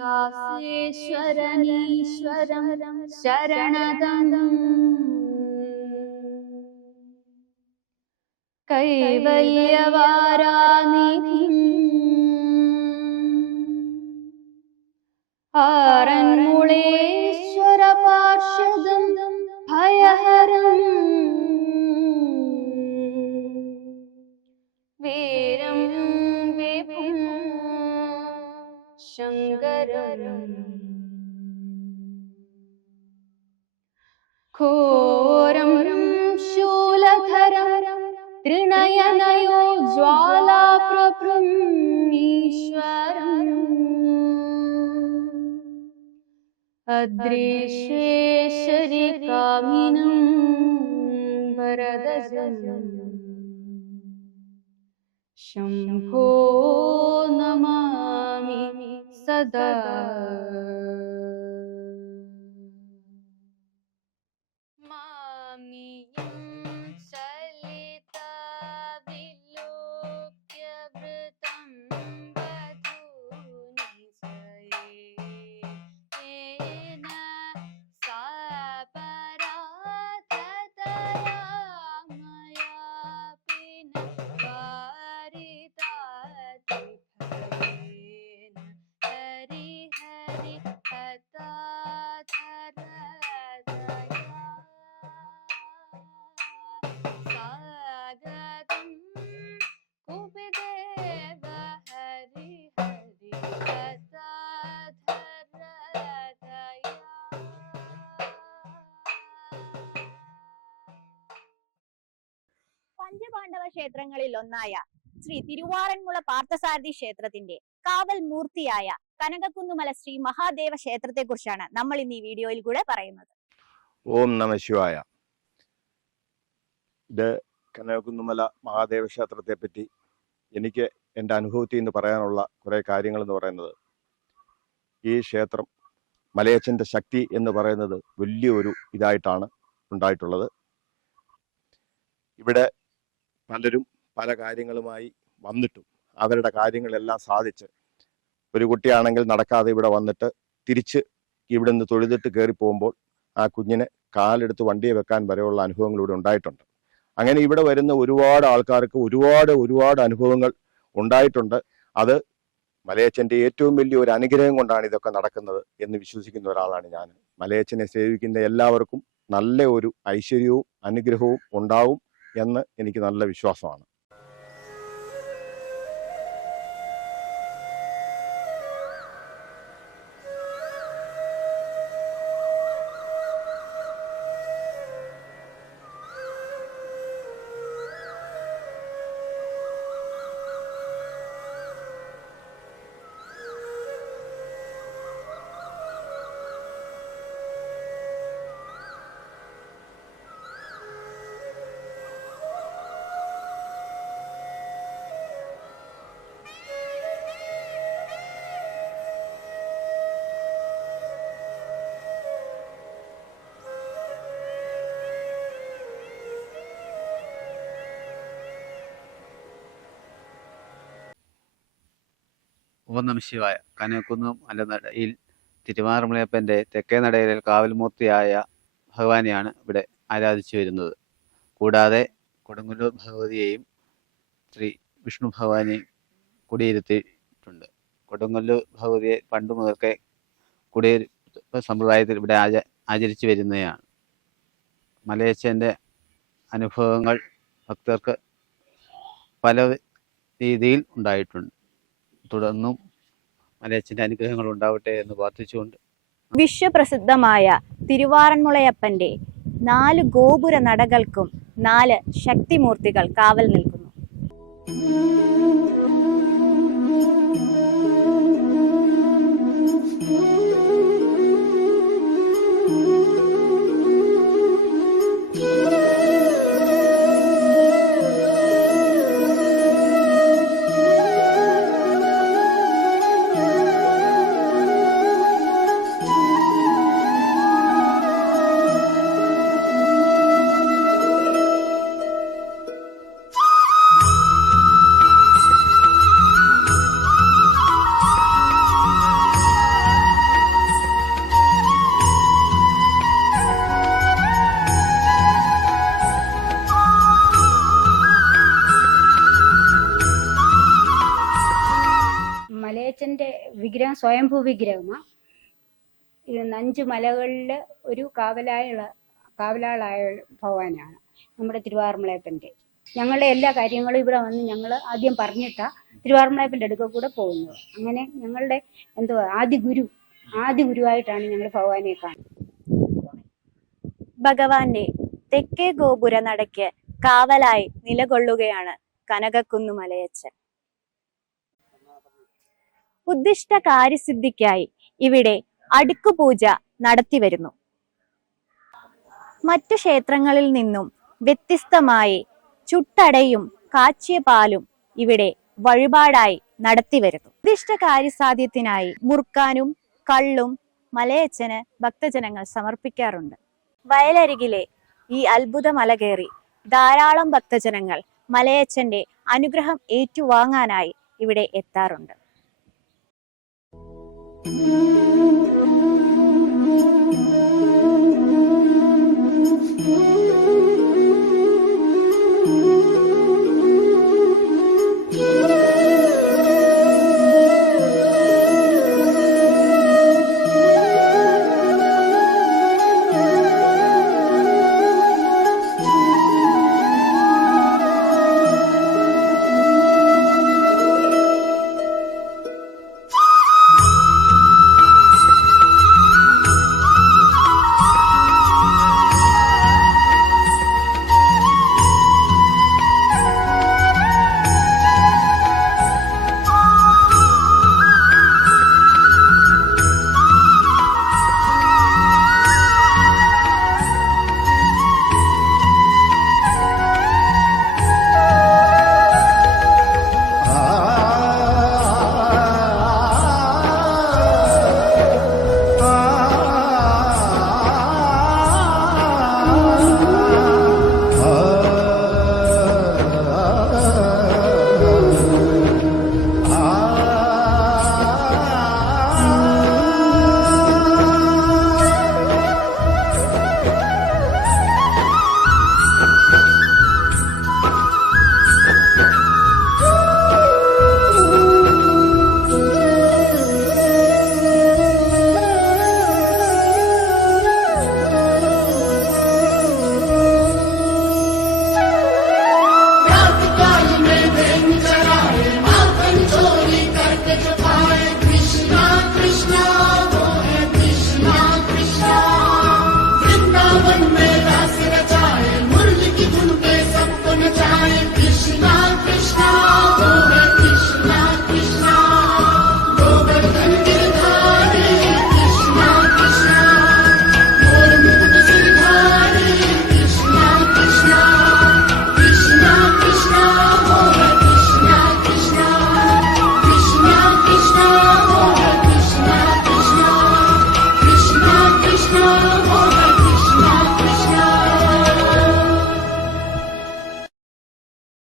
ശ്വാസേശ്വരനീശ്വരം ശരണദം കൈവല്യവാരാനിധി ആറന്മുളേശ്വര घोरं शूलधरं खोरं शूलधर त्रिनयनयोज्ज्वालाप्रभृश्वर अदृशेशरिकामिनं शम्भो नमामि सदा। പഞ്ചപാണ്ഡവ ക്ഷേത്രങ്ങളിൽ ഒന്നായ ശ്രീ തിരുവാറന്മുള പാർത്ഥസാരഥി ക്ഷേത്രത്തിന്റെ കാവൽ മൂർത്തിയായ കനകക്കുന്നുമല ശ്രീ മഹാദേവ ക്ഷേത്രത്തെ കുറിച്ചാണ് നമ്മൾ ഇന്ന് ഈ വീഡിയോയിൽ കൂടെ പറയുന്നത്. ഓം നമ ശിവായ. ഇത് കനകക്കുന്നുമല മഹാദേവ ക്ഷേത്രത്തെ പറ്റി എനിക്ക് എന്റെ അനുഭവത്തിൽ നിന്ന് പറയാനുള്ള കുറേ കാര്യങ്ങൾ എന്ന് പറയുന്നത്. ഈ ക്ഷേത്രം മലയച്ചന്റെ ശക്തി എന്ന് പറയുന്നത് വലിയൊരു ഇതായിട്ടാണ് ഉണ്ടായിട്ടുള്ളത്. ഇവിടെ പലരും പല കാര്യങ്ങളുമായി വന്നിട്ടും അവരുടെ കാര്യങ്ങളെല്ലാം സാധിച്ച് ഒരു കുട്ടിയാണെങ്കിൽ നടക്കാതെ ഇവിടെ വന്നിട്ട് തിരിച്ച് ഇവിടെ നിന്ന് തൊഴുതിട്ട് കയറി പോകുമ്പോൾ ആ കുഞ്ഞിനെ കാലെടുത്ത് വണ്ടിയെ വെക്കാൻ വരെയുള്ള അനുഭവങ്ങൾ ഇവിടെ ഉണ്ടായിട്ടുണ്ട്. അങ്ങനെ ഇവിടെ വരുന്ന ഒരുപാട് ആൾക്കാർക്ക് ഒരുപാട് ഒരുപാട് അനുഭവങ്ങൾ ഉണ്ടായിട്ടുണ്ട്. അത് മലയച്ചന്റെ ഏറ്റവും വലിയ ഒരു അനുഗ്രഹം കൊണ്ടാണ് ഇതൊക്കെ നടക്കുന്നത് എന്ന് വിശ്വസിക്കുന്ന ഒരാളാണ് ഞാൻ. മലയച്ചനെ സേവിക്കുന്ന എല്ലാവർക്കും നല്ല ഒരു ഐശ്വര്യവും അനുഗ്രഹവും ഉണ്ടാവും. എന്ന് എനിക്ക് നല്ല വിശ്വാസമാണ്. നമ ശിവായ കനകുന്നു മലനടയിൽ തിരുവാറന്മുളയപ്പന്റെ തെക്കേ നടയിലെ കാവൽമൂർത്തിയായ ഭഗവാനെയാണ് ഇവിടെ ആരാധിച്ചു വരുന്നത്. കൂടാതെ കൊടുങ്ങല്ലൂർ ഭഗവതിയെയും ശ്രീ വിഷ്ണു ഭഗവാനെയും കുടിയിരുത്തിയിട്ടുണ്ട്. കൊടുങ്ങല്ലൂർ ഭഗവതിയെ പണ്ട് മുതൽക്കേ കുടിയിരുപ്പ് സമ്പ്രദായത്തിൽ ഇവിടെ ആച ആചരിച്ചു വരുന്നതാണ് മലയച്ചന്റെ അനുഭവങ്ങൾ ഭക്തർക്ക് പല രീതിയിൽ ഉണ്ടായിട്ടുണ്ട്. തുടർന്നും മലയച്ചന്റെ അനുഗ്രഹങ്ങൾ ഉണ്ടാവട്ടെ എന്ന് പ്രാർത്ഥിച്ചുകൊണ്ട്. വിശ്വപ്രസിദ്ധമായ തിരുവാറന്മുളയപ്പന്റെ നാല് ഗോപുര നടകൾക്കും നാല് ശക്തിമൂർത്തികൾ കാവൽ നിൽക്കുന്നു. വിഗ്രഹം സ്വയംഭൂ വിഗ്രഹമാണ് അഞ്ച് മലകളിൽ ഒരു കാവലായുള്ള കാവലാളായ ഭഗവാനാണ് നമ്മുടെ തിരുവാറന്മുളയപ്പന്റെ. ഞങ്ങളുടെ എല്ലാ കാര്യങ്ങളും ഇവിടെ വന്ന് ഞങ്ങൾ ആദ്യം പറഞ്ഞിട്ടാ തിരുവാറന്മുളയപ്പന്റെ അടുക്ക കൂടെ പോകുന്നത്. അങ്ങനെ ഞങ്ങളുടെ എന്തുവാ ആദ്യ ഗുരു ആദ്യ ഗുരുവായിട്ടാണ് ഞങ്ങൾ ഭഗവാനെ കാണുന്നത്. ഭഗവാന്റെ തെക്കേ ഗോപുര നടയ്ക്ക് കാവലായി നിലകൊള്ളുകയാണ് കനകക്കുന്നു മലയച്ചൻ. ഉദ്ദിഷ്ട കാര്യസിദ്ധിക്കായി ഇവിടെ അടുക്കുപൂജ നടത്തിവരുന്നു. മറ്റു ക്ഷേത്രങ്ങളിൽ നിന്നും വ്യത്യസ്തമായി ചുട്ടടയും കാച്ചിയ പാലും ഇവിടെ വഴിപാടായി നടത്തിവരുന്നു. ഉദ്ദിഷ്ട കാര്യസാധ്യത്തിനായി മുറുക്കാനും കള്ളും മലയച്ചന് ഭക്തജനങ്ങൾ സമർപ്പിക്കാറുണ്ട്. വയലരികിലെ ഈ അത്ഭുത മല കയറി ധാരാളം ഭക്തജനങ്ങൾ മലയച്ചന്റെ അനുഗ്രഹം ഏറ്റുവാങ്ങാനായി ഇവിടെ എത്താറുണ്ട്. Música